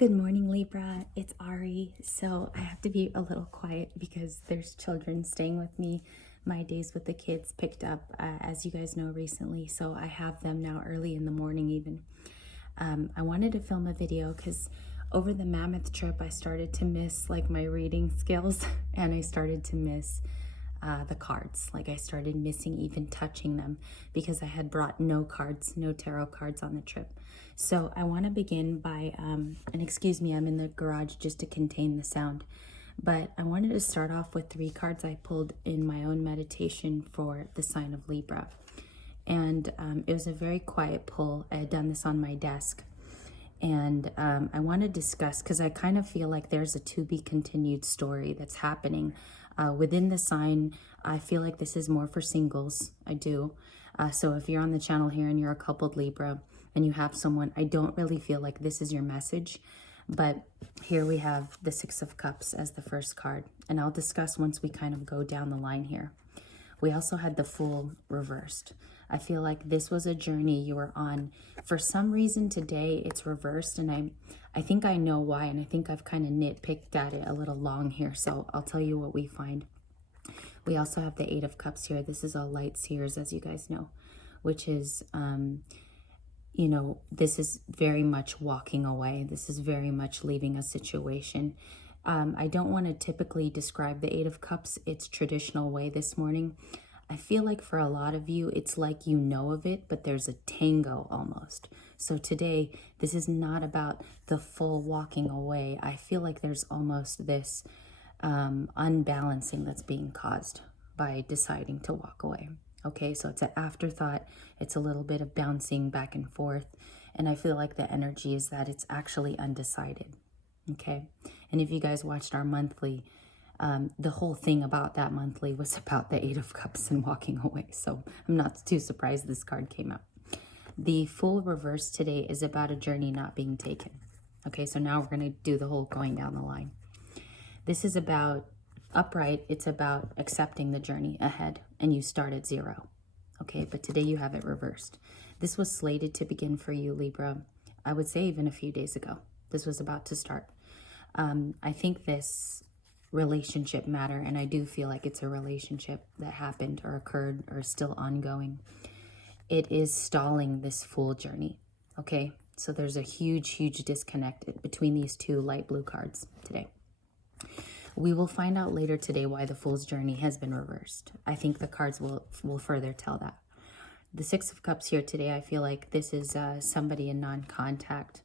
Good morning, Libra. It's Ari. So I have to be a little quiet because there's children staying with me. My days with the kids picked up, as you guys know, recently. So I have them now early in the morning even. I wanted to film a video because over the Mammoth trip, I started to miss like my reading skills and I started to miss the cards. Like I started missing even touching them because I had brought no cards, no tarot cards on the trip. So I want to begin by, and excuse me, I'm in the garage just to contain the sound, but I wanted to start off with 3 cards I pulled in my own meditation for the sign of Libra. And it was a very quiet pull. I had done this on my desk. And I want to discuss, because I kind of feel like there's a to be continued story that's happening within the sign. I feel like this is more for singles. I do. So if you're on the channel here and you're a coupled Libra and you have someone, I don't really feel like this is your message. But here we have the 6 of Cups as the first card. And I'll discuss once we kind of go down the line here. We also had the Fool reversed. I feel like this was a journey you were on. For some reason today it's reversed, and I think I know why, and I think I've kind of nitpicked at it a little long here, so I'll tell you what we find. We also have the 8 of Cups here. This is all light seers, as you guys know, which is, you know, this is very much walking away. This is very much leaving a situation. I don't want to typically describe the 8 of Cups its traditional way this morning. I feel like for a lot of you, it's like you know of it, but there's a tango almost. So today, this is not about the full walking away. I feel like there's almost this unbalancing that's being caused by deciding to walk away. Okay, so it's an afterthought. It's a little bit of bouncing back and forth. And I feel like the energy is that it's actually undecided. Okay, and if you guys watched our monthly, the whole thing about that monthly was about the 8 of Cups and walking away. So I'm not too surprised this card came out. The Fool reverse today is about a journey not being taken. Okay, so now we're going to do the whole going down the line. This is about upright. It's about accepting the journey ahead, and you start at 0. Okay, but today you have it reversed. This was slated to begin for you, Libra, I would say even a few days ago. This was about to start. I think this relationship matter, and I do feel like it's a relationship that happened or occurred or is still ongoing. It is stalling this Fool journey. Okay, so there's a huge disconnect between these 2 light blue cards today. We will find out later today why the Fool's journey has been reversed. I think the cards will further tell that. The 6 of Cups here today, I feel like this is somebody in non-contact.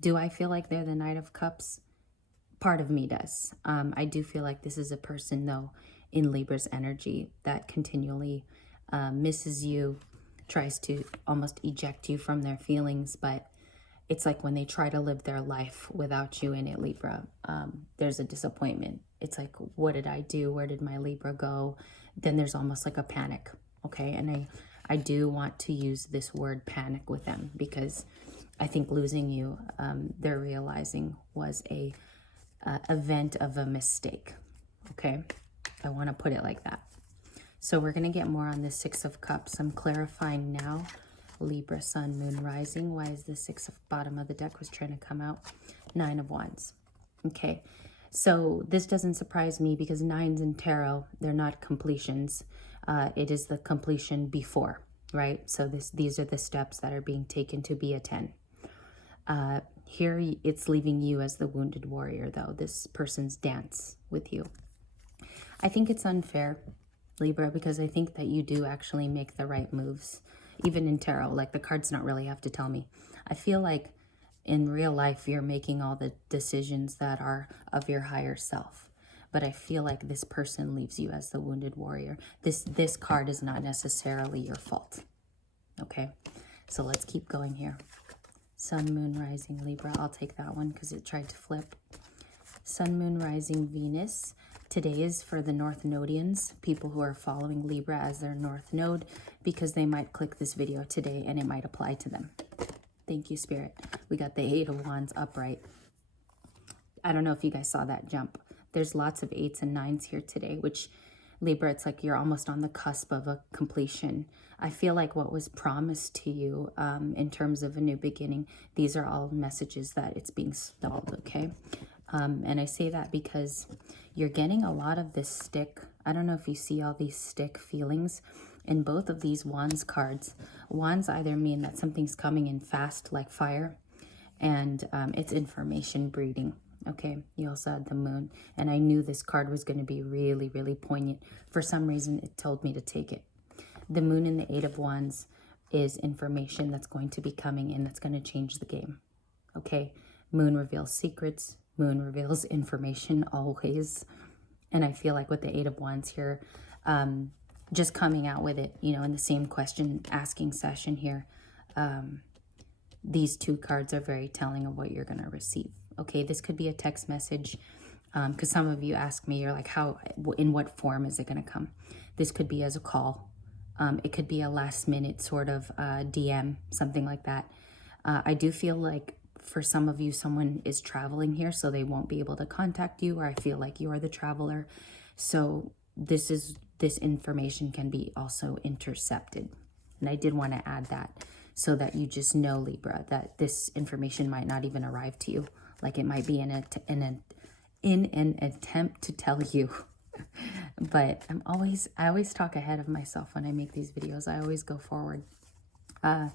Do I feel like they're the Knight of Cups? Part of me does. I do feel like this is a person, though, in Libra's energy that continually misses you, tries to almost eject you from their feelings, but it's like when they try to live their life without you in it, Libra, there's a disappointment. It's like, what did I do? Where did my Libra go? Then there's almost like a panic, okay? And I do want to use this word panic with them because I think losing you, they're realizing was a event of a mistake. Okay, I want to put it like that. So we're going to get more on the 6 of Cups. I'm clarifying now. Libra, Sun, Moon, Rising. Why is the 6 of bottom of the deck was trying to come out? 9 of Wands. Okay, so this doesn't surprise me because 9s in tarot, they're not completions. It is the completion before, right? So these are the steps that are being taken to be a 10. Here it's leaving you as the wounded warrior, though, this person's dance with you. I think it's unfair, Libra, because I think that you do actually make the right moves, even in tarot. Like the cards don't really have to tell me. I feel like in real life, you're making all the decisions that are of your higher self. But I feel like this person leaves you as the wounded warrior. This card is not necessarily your fault. Okay, so let's keep going here. Sun, Moon, Rising, Libra. I'll take that one because it tried to flip. Sun, Moon, Rising, Venus. Today is for the North Nodians, people who are following Libra as their North Node, because they might click this video today and it might apply to them. Thank you, Spirit. We got the 8 of Wands upright. I don't know if you guys saw that jump. There's lots of 8s and 9s here today, which Libra, it's like you're almost on the cusp of a completion. I feel like what was promised to you in terms of a new beginning, these are all messages that it's being stalled, okay? And I say that because you're getting a lot of this stick. I don't know if you see all these stick feelings in both of these Wands cards. Wands either mean that something's coming in fast like fire, and it's information breeding. Okay, you also had the moon, and I knew this card was going to be really, really poignant. For some reason, it told me to take it. The moon and the 8 of Wands is information that's going to be coming in that's going to change the game. Okay, moon reveals secrets, moon reveals information always. And I feel like with the 8 of Wands here, just coming out with it, you know, in the same question asking session here, these two cards are very telling of what you're going to receive. Okay, this could be a text message, because some of you ask me, you're like, how, in what form is it going to come? This could be as a call. It could be a last minute sort of DM, something like that. I do feel like for some of you, someone is traveling here, so they won't be able to contact you, or I feel like you are the traveler. So this information can be also intercepted. And I did want to add that so that you just know, Libra, that this information might not even arrive to you. Like it might be in an attempt to tell you. But I always talk ahead of myself when I make these videos. I always go forward. And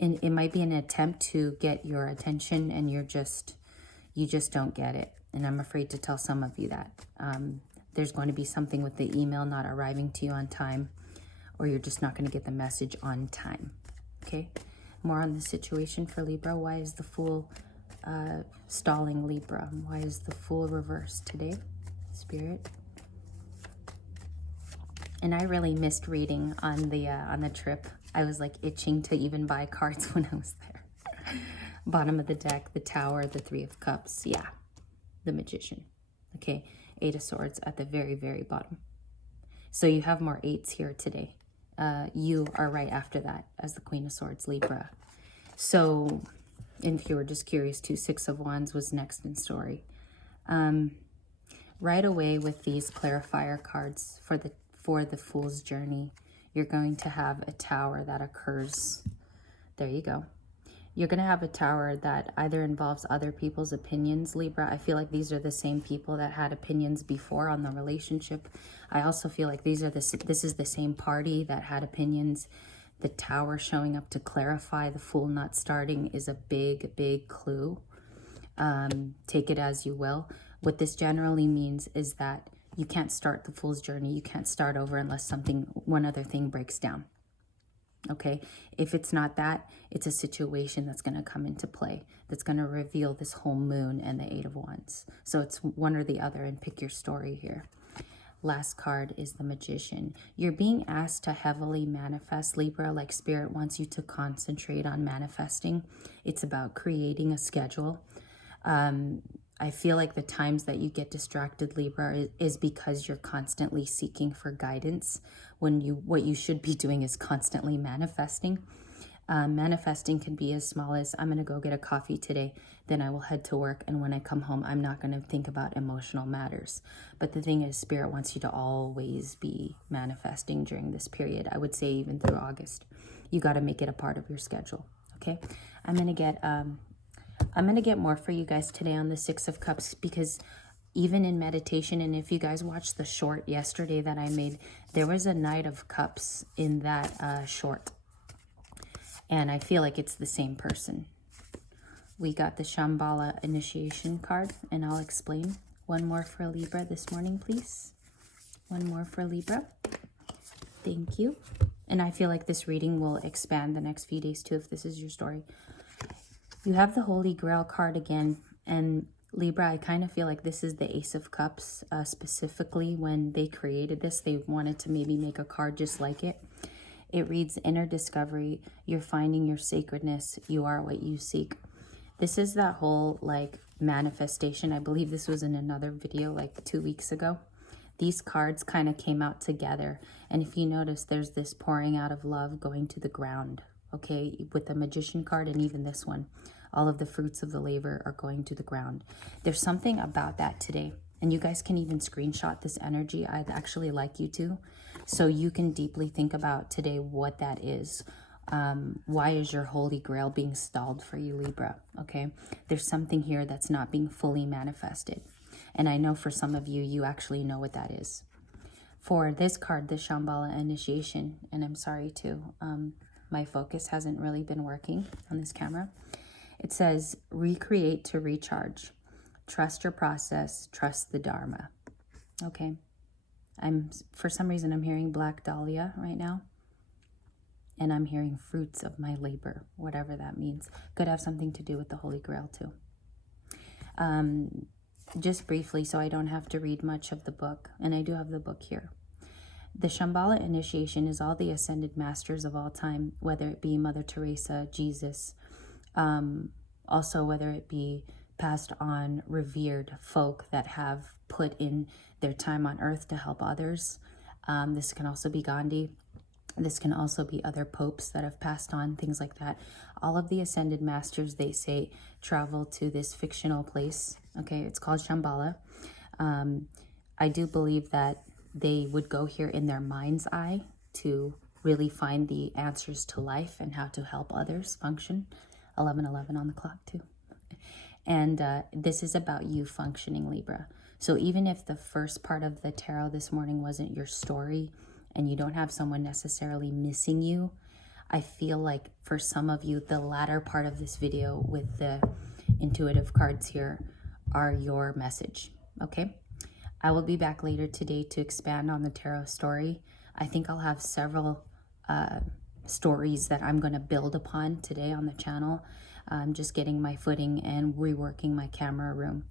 it might be an attempt to get your attention, and you just don't get it. And I'm afraid to tell some of you that. There's going to be something with the email not arriving to you on time, or you're just not going to get the message on time. Okay? More on the situation for Libra. Why is the Fool stalling Libra? Why is the Fool reversed today, Spirit? And I really missed reading on the trip. I was like itching to even buy cards when I was there. Bottom of the deck, the Tower, the 3 of Cups. Yeah, the Magician. Okay, 8 of Swords at the very, very bottom. So you have more 8s here today. You are right after that as the Queen of Swords, Libra. So, and if you were just curious too, 6 of Wands was next in story. Right away with these Clarifier cards for the Fool's Journey, you're going to have a Tower that occurs. There you go. You're going to have a Tower that either involves other people's opinions, Libra. I feel like these are the same people that had opinions before on the relationship. I also feel like this is the same party that had opinions. The Tower showing up to clarify, the Fool not starting is a big, big clue. Take it as you will. What this generally means is that you can't start the Fool's Journey. You can't start over unless one other thing breaks down. Okay, if it's not that, it's a situation that's going to come into play, that's going to reveal this whole moon and the 8 of Wands. So it's one or the other, and pick your story here. Last card is the Magician. You're being asked to heavily manifest, Libra, like Spirit wants you to concentrate on manifesting. It's about creating a schedule. I feel like the times that you get distracted, Libra, is because you're constantly seeking for guidance when what you should be doing is constantly manifesting. Manifesting can be as small as, I'm going to go get a coffee today, then I will head to work, and when I come home, I'm not going to think about emotional matters. But the thing is, Spirit wants you to always be manifesting during this period. I would say even through August. You got to make it a part of your schedule, okay? I'm going to get more for you guys today on the 6 of Cups, because even in meditation, and if you guys watched the short yesterday that I made, there was a Knight of Cups in that short. And I feel like it's the same person. We got the Shambhala initiation card, and I'll explain. One more for Libra this morning, please. One more for Libra. Thank you. And I feel like this reading will expand the next few days too, if this is your story. You have the Holy Grail card again, and Libra, I kind of feel like this is the Ace of Cups. Specifically, when they created this, they wanted to maybe make a card just like it. It reads, inner discovery, you're finding your sacredness, you are what you seek. This is that whole like manifestation. I believe this was in another video like 2 weeks ago. These cards kind of came out together. And if you notice, there's this pouring out of love going to the ground. Okay, with the Magician card and even this one, all of the fruits of the labor are going to the ground. There's something about that today. And you guys can even screenshot this energy. I'd actually like you to. So you can deeply think about today what that is. Why is your holy grail being stalled for you, Libra? Okay, there's something here that's not being fully manifested. And I know for some of you, you actually know what that is. For this card, the Shambhala initiation, and I'm sorry too, my focus hasn't really been working on this camera. It says, recreate to recharge. Trust your process, trust the Dharma. Okay. For some reason, I'm hearing Black Dahlia right now. And I'm hearing fruits of my labor, whatever that means. Could have something to do with the Holy Grail too. Just briefly, so I don't have to read much of the book, and I do have the book here. The Shambhala initiation is all the ascended masters of all time, whether it be Mother Teresa, Jesus, also whether it be passed on revered folk that have put in their time on earth to help others. This can also be Gandhi. This can also be other popes that have passed on, things like that. All of the ascended masters, they say, travel to this fictional place. Okay, it's called Shambhala. I do believe that they would go here in their mind's eye to really find the answers to life and how to help others function. 11:11 on the clock too. And this is about you functioning, Libra. So even if the first part of the tarot this morning wasn't your story and you don't have someone necessarily missing you, I feel like for some of you, the latter part of this video with the intuitive cards here are your message, okay? I will be back later today to expand on the tarot story. I think I'll have several stories that I'm going to build upon today on the channel. I'm just getting my footing and reworking my camera room.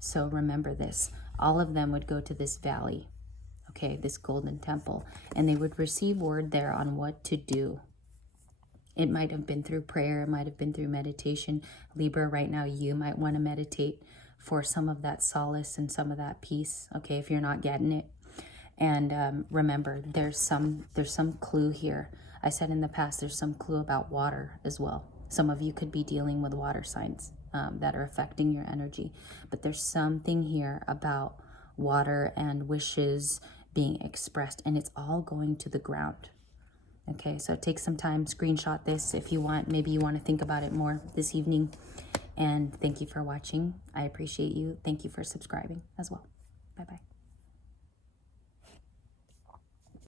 So remember this, all of them would go to this valley, okay, this golden temple, and they would receive word there on what to do. It might have been through prayer, it might have been through meditation. Libra, right now, you might want to meditate for some of that solace and some of that peace, okay, if you're not getting it. And remember, there's some clue here. I said in the past, there's some clue about water as well. Some of you could be dealing with water signs that are affecting your energy. But there's something here about water and wishes being expressed, and it's all going to the ground. Okay, so take some time, screenshot this if you want. Maybe you want to think about it more this evening. And thank you for watching. I appreciate you. Thank you for subscribing as well. Bye-bye.